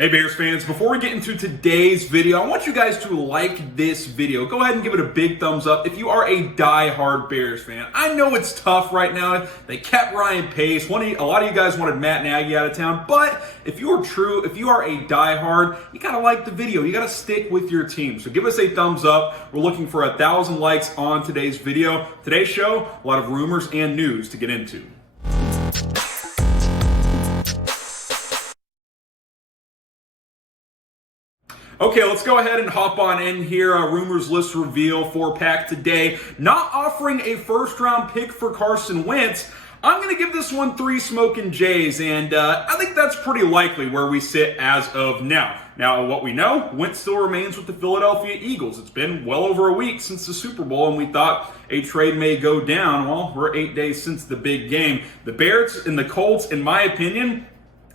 Hey Bears fans, before we get into today's video, I want you guys to like this video. Go ahead and give it a big thumbs up if you are a die-hard Bears fan. I know it's tough right now. They kept Ryan Pace. A lot of you guys wanted Matt Nagy out of town, but if you are a die-hard, you gotta like the video. You gotta stick with your team. So give us a thumbs up. We're looking for 1,000 likes on today's video. Today's show, a lot of rumors and news to get into. Okay, let's go ahead and hop on in here. Rumors list reveal 4-pack today. Not offering a first-round pick for Carson Wentz. I'm going to give this one 3 smoking J's, and I think that's pretty likely where we sit as of now. Now, what we know, Wentz still remains with the Philadelphia Eagles. It's been well over a week since the Super Bowl, and we thought a trade may go down. Well, we're 8 days since the big game. The Bears and the Colts, in my opinion,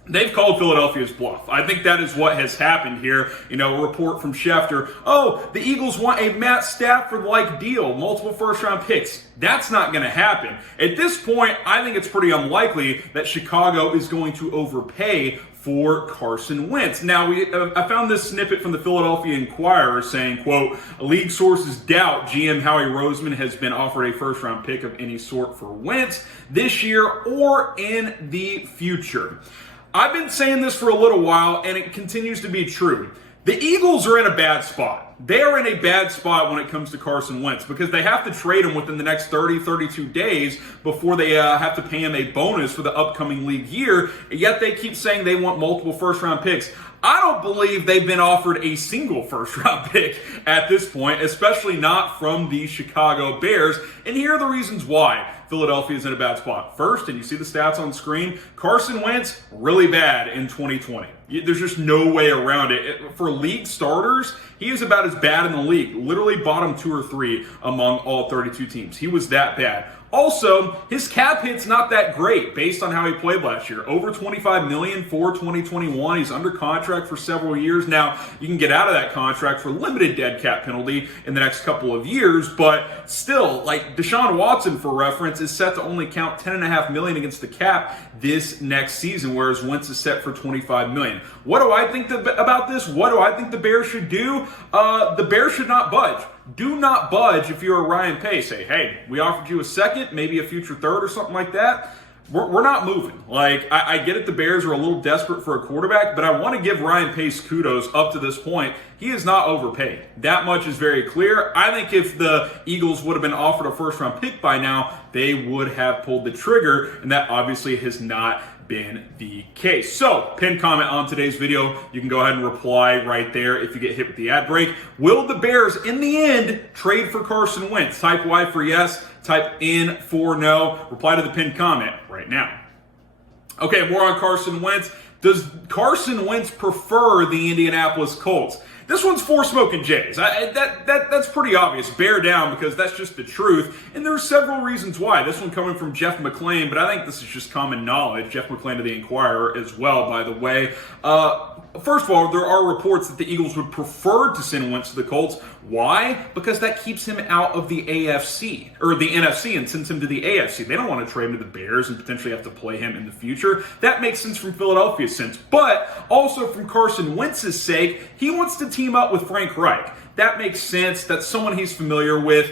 they've called Philadelphia's bluff. I think that is what has happened here. You know, a report from Schefter. Oh, the Eagles want a Matt Stafford-like deal, multiple first-round picks. That's not going to happen. At this point, I think it's pretty unlikely that Chicago is going to overpay for Carson Wentz. Now, I found this snippet from the Philadelphia Inquirer saying, quote, league sources doubt GM Howie Roseman has been offered a first-round pick of any sort for Wentz this year or in the future. I've been saying this for a little while, and it continues to be true. The Eagles are in a bad spot. They are in a bad spot when it comes to Carson Wentz because they have to trade him within the next 32 days before they have to pay him a bonus for the upcoming league year, yet they keep saying they want multiple first-round picks. I don't believe they've been offered a single first-round pick at this point, especially not from the Chicago Bears, and here are the reasons why Philadelphia is in a bad spot. First, and you see the stats on screen, Carson Wentz, really bad in 2020. There's just no way around it. For league starters, he is about as bad in the league, literally bottom 2 or 3 among all 32 teams. He was that bad. Also, his cap hit's not that great based on how he played last year. Over $25 million for 2021. He's under contract for several years. Now, you can get out of that contract for limited dead cap penalty in the next couple of years, but still, like Deshaun Watson, for reference, is set to only count $10.5 million against the cap this next season, whereas Wentz is set for $25 million. What do I think about this? What do I think the Bears should do? The Bears should not budge. Do not budge if you're a Ryan Pace. Say, hey, we offered you a second, maybe a future third or something like that. We're not moving. Like, I get it, the Bears are a little desperate for a quarterback, but I want to give Ryan Pace kudos up to this point. He is not overpaid. That much is very clear. I think if the Eagles would have been offered a first-round pick by now, they would have pulled the trigger, and that obviously has not been the case. So, pin comment on today's video. You can go ahead and reply right there if you get hit with the ad break. Will the Bears, in the end, trade for Carson Wentz? Type Y for yes, type N for no. Reply to the pinned comment right now. Okay, more on Carson Wentz. Does Carson Wentz prefer the Indianapolis Colts? This one's 4 smoking J's. That's pretty obvious. Bear down because that's just the truth. And there's several reasons why. This one coming from Jeff McClain, but I think this is just common knowledge. Jeff McClain of the Inquirer as well, by the way. First of all, there are reports that the Eagles would prefer to send Wentz to the Colts. Why? Because that keeps him out of the AFC, or the NFC, and sends him to the AFC. They don't want to trade him to the Bears and potentially have to play him in the future. That makes sense from Philadelphia's sense. But also from Carson Wentz's sake, he wants to team up with Frank Reich. That makes sense. That's someone he's familiar with.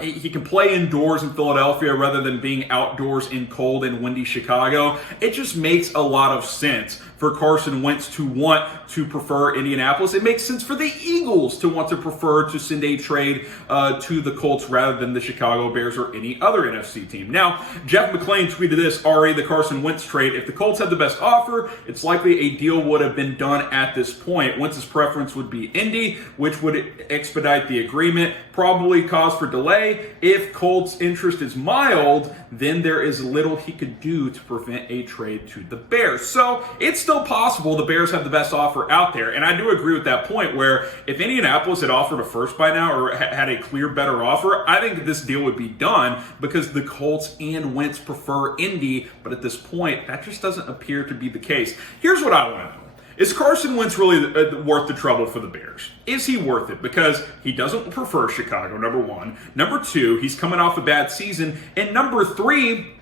He can play indoors in Philadelphia rather than being outdoors in cold and windy Chicago. It just makes a lot of sense for Carson Wentz to want to prefer Indianapolis. It makes sense for the Eagles to want to prefer to send a trade to the Colts rather than the Chicago Bears or any other NFC team. Now, Jeff McClain tweeted this, the Carson Wentz trade. If the Colts had the best offer, it's likely a deal would have been done at this point. Wentz's preference would be Indy, which would expedite the agreement, probably cause for delay. If Colts' interest is mild, then there is little he could do to prevent a trade to the Bears. So it's still possible the Bears have the best offer out there. And I do agree with that point where if Indianapolis had offered a first by now or had a clear better offer, I think this deal would be done because the Colts and Wentz prefer Indy. But at this point, that just doesn't appear to be the case. Here's what I want to know. Is Carson Wentz really worth the trouble for the Bears? Is he worth it? Because he doesn't prefer Chicago, number one. Number two, he's coming off a bad season. And number three,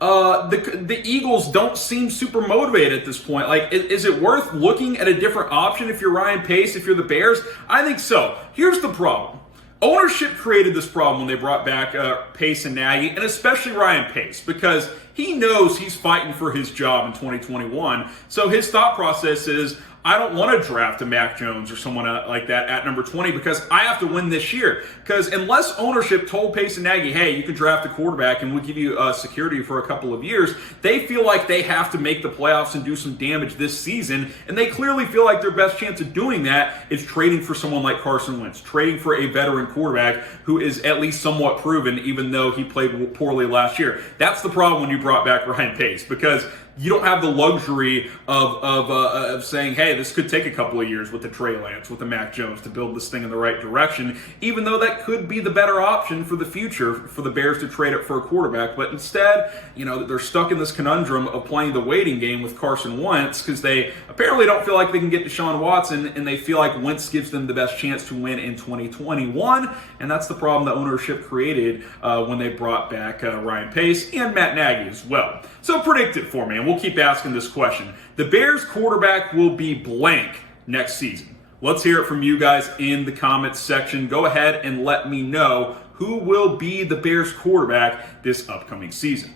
the Eagles don't seem super motivated at this point. Like, is it worth looking at a different option if you're Ryan Pace, if you're the Bears? I think so. Here's the problem. Ownership created this problem when they brought back Pace and Nagy, and especially Ryan Pace, because he knows he's fighting for his job in 2021. So his thought process is, I don't want to draft a Mac Jones or someone like that at number 20 because I have to win this year. Because unless ownership told Pace and Nagy, hey, you can draft a quarterback and we'll give you security for a couple of years, they feel like they have to make the playoffs and do some damage this season. And they clearly feel like their best chance of doing that is trading for someone like Carson Wentz, trading for a veteran quarterback who is at least somewhat proven, even though he played poorly last year. That's the problem when you brought back Ryan Pace, because you don't have the luxury of saying, hey, this could take a couple of years with the Trey Lance, with the Mac Jones to build this thing in the right direction, even though that could be the better option for the future for the Bears to trade it for a quarterback. But instead, they're stuck in this conundrum of playing the waiting game with Carson Wentz because they apparently don't feel like they can get Deshaun Watson, and they feel like Wentz gives them the best chance to win in 2021, and that's the problem the ownership created when they brought back Ryan Pace and Matt Nagy as well. So predict it for me, and we'll keep asking this question. The Bears quarterback will be blank next season. Let's hear it from you guys in the comments section. Go ahead and let me know who will be the Bears quarterback this upcoming season.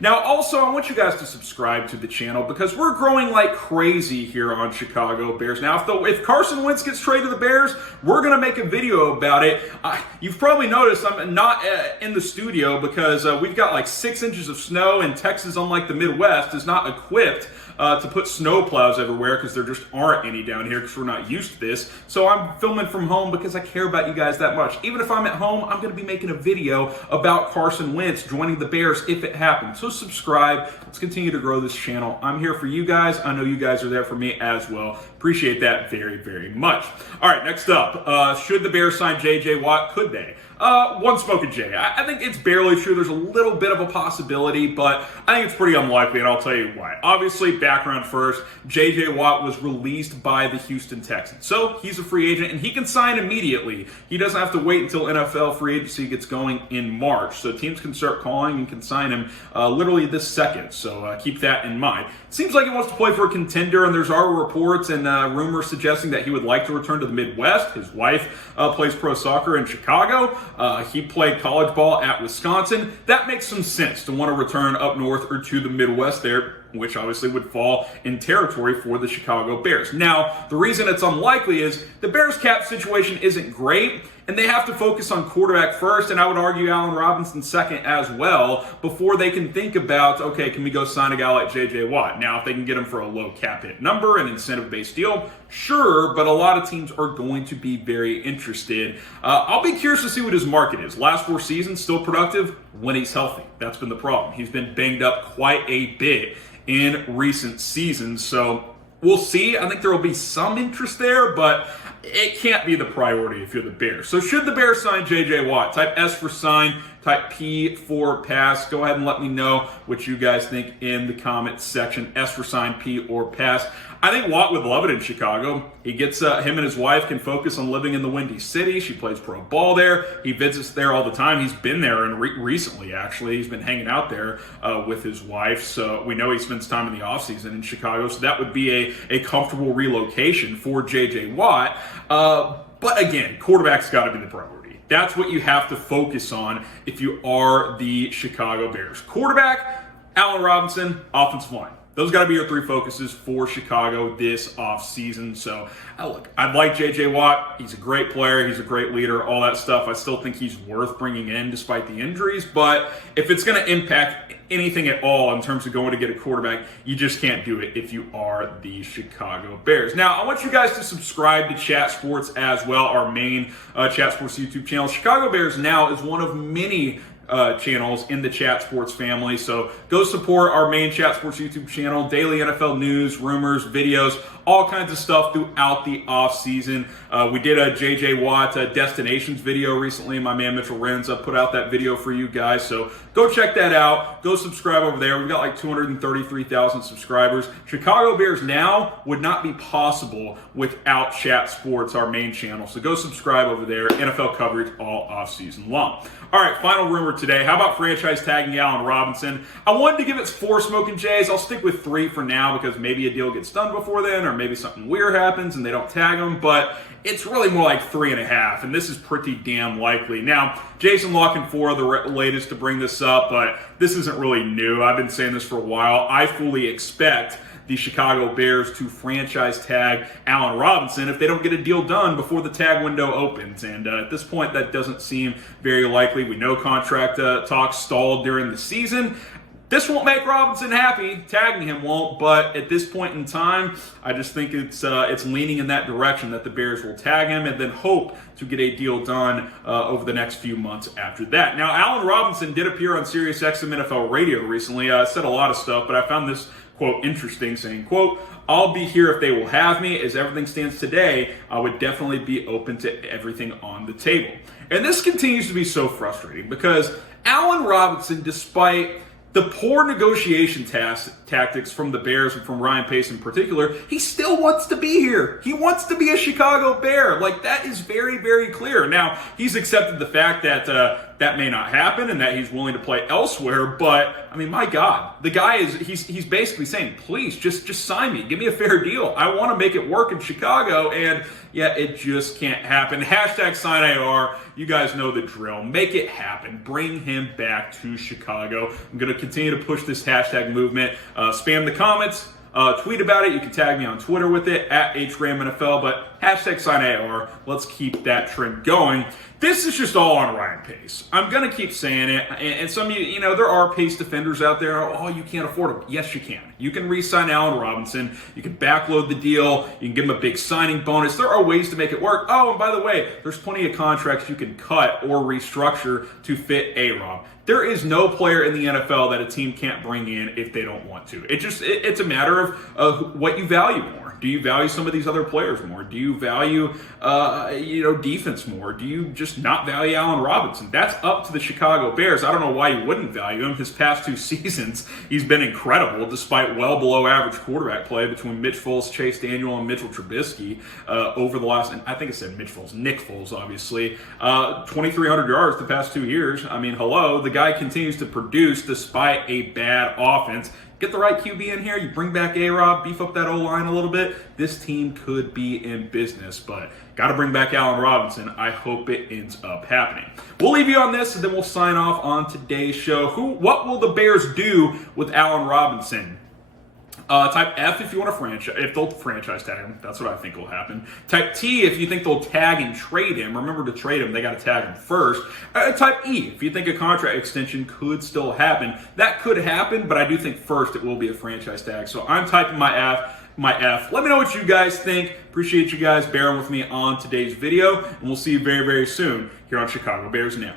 Now, also, I want you guys to subscribe to the channel because we're growing like crazy here on Chicago Bears. Now, if Carson Wentz gets traded to the Bears, we're going to make a video about it. You've probably noticed I'm not in the studio because we've got like 6 inches of snow, and Texas, unlike the Midwest, is not equipped to put snow plows everywhere because there just aren't any down here because we're not used to this. So I'm filming from home because I care about you guys that much. Even if I'm at home, I'm going to be making a video about Carson Wentz joining the Bears if it happens. So subscribe. Let's continue to grow this channel. I'm here for you guys. I know you guys are there for me as well. Appreciate that very, very much. All right, next up. Should the Bears sign J.J. Watt? Could they? One smoking J. I think it's barely true. There's a little bit of a possibility, but I think it's pretty unlikely, and I'll tell you why. Obviously, background first, J.J. Watt was released by the Houston Texans. So he's a free agent, and he can sign immediately. He doesn't have to wait until NFL free agency gets going in March. So teams can start calling and can sign him literally this second. So keep that in mind. It seems like he wants to play for a contender, and there's already reports and rumors suggesting that he would like to return to the Midwest. His wife plays pro soccer in Chicago. He played college ball at Wisconsin. That makes some sense to want to return up north or to the Midwest there, which obviously would fall in territory for the Chicago Bears. Now, the reason it's unlikely is the Bears cap situation isn't great, and they have to focus on quarterback first, and I would argue Allen Robinson second as well, before they can think about, okay, can we go sign a guy like J.J. Watt? Now, if they can get him for a low cap hit number, an incentive-based deal, sure, but a lot of teams are going to be very interested. I'll be curious to see what his market is. Last 4 seasons, still productive when he's healthy. That's been the problem. He's been banged up quite a bit in recent seasons, so we'll see. I think there will be some interest there, but it can't be the priority if you're the Bears. So should the Bears sign J.J. Watt? Type S for sign, type P for pass. Go ahead and let me know what you guys think in the comments section. S for sign, P or pass. I think Watt would love it in Chicago. He gets him and his wife can focus on living in the Windy City. She plays pro ball there. He visits there all the time. He's been there and recently, actually. He's been hanging out there with his wife. So we know he spends time in the offseason in Chicago. So that would be a comfortable relocation for J.J. Watt. But again, quarterback's got to be the priority. That's what you have to focus on if you are the Chicago Bears. Quarterback, Allen Robinson, offensive line. Those got to be your 3 focuses for Chicago this offseason. So, look, I like J.J. Watt. He's a great player. He's a great leader, all that stuff. I still think he's worth bringing in despite the injuries. But if it's going to impact anything at all in terms of going to get a quarterback, you just can't do it if you are the Chicago Bears. Now, I want you guys to subscribe to Chat Sports as well, our main Chat Sports YouTube channel. Chicago Bears Now is one of many channels in the Chat Sports family. So go support our main Chat Sports YouTube channel, daily NFL news, rumors, videos, all kinds of stuff throughout the offseason. We did a J.J. Watt destinations video recently. My man Mitchell Renz put out that video for you guys. So go check that out. Go subscribe over there. We've got like 233,000 subscribers. Chicago Bears Now would not be possible without Chat Sports, our main channel. So go subscribe over there. NFL coverage all offseason long. All right, final rumor today. How about franchise tagging Allen Robinson? I wanted to give it 4 smoking J's. I'll stick with 3 for now because maybe a deal gets done before then, or maybe something weird happens and they don't tag him, but it's really more like 3.5, and this is pretty damn likely. Now, Jason La Canfora, the latest to bring this up, but this isn't really new. I've been saying this for a while. I fully expect the Chicago Bears to franchise tag Allen Robinson if they don't get a deal done before the tag window opens. And at this point, that doesn't seem very likely. We know contract talks stalled during the season. This won't make Robinson happy. Tagging him won't, but at this point in time, I just think it's leaning in that direction that the Bears will tag him and then hope to get a deal done over the next few months after that. Now, Allen Robinson did appear on SiriusXM NFL Radio recently. Said a lot of stuff, but I found this quote interesting, saying, quote, "I'll be here if they will have me. As everything stands today, I would definitely be open to everything on the table." And this continues to be so frustrating because Allen Robinson, despite the poor negotiation tactics from the Bears and from Ryan Pace in particular, he still wants to be here. He wants to be a Chicago Bear. Like, that is very, very clear. Now, he's accepted the fact that that may not happen and that he's willing to play elsewhere, but, I mean, my God. The guy he's basically saying, please, just sign me. Give me a fair deal. I want to make it work in Chicago, and yeah, it just can't happen. Hashtag sign AR. You guys know the drill. Make it happen. Bring him back to Chicago. I'm going to continue to push this hashtag movement. Spam the comments. Tweet about it. You can tag me on Twitter with it, at HRAMNFL, but hashtag sign AR. Let's keep that trend going. This is just all on Ryan Pace. I'm going to keep saying it. And some of you, there are Pace defenders out there. Oh, you can't afford him. Yes, you can. You can re-sign Allen Robinson. You can backload the deal. You can give him a big signing bonus. There are ways to make it work. Oh, and by the way, there's plenty of contracts you can cut or restructure to fit A-Rob. There is no player in the NFL that a team can't bring in if they don't want to. It's a matter of what you value more. Do you value some of these other players more? Do you value, defense more? Do you just not value Allen Robinson? That's up to the Chicago Bears. I don't know why you wouldn't value him. His past 2 seasons, he's been incredible, despite well below average quarterback play between Mitch Foles, Chase Daniel, and Mitchell Trubisky over the last, and I think it said Nick Foles, obviously. 2,300 yards the past 2 years. I mean, hello, the guy continues to produce despite a bad offense. Get the right QB in here, you bring back A-Rob, beef up that O-line a little bit, this team could be in business, but got to bring back Allen Robinson. I hope it ends up happening. We'll leave you on this, and then we'll sign off on today's show. What will the Bears do with Allen Robinson? Type F if you want to franchise, if they'll franchise tag him. That's what I think will happen. Type T if you think they'll tag and trade him. Remember, to trade him, they got to tag him first. Type E if you think a contract extension could still happen. That could happen, but I do think first it will be a franchise tag. So I'm typing my F. Let me know what you guys think. Appreciate you guys bearing with me on today's video, and we'll see you very, very soon here on Chicago Bears Now.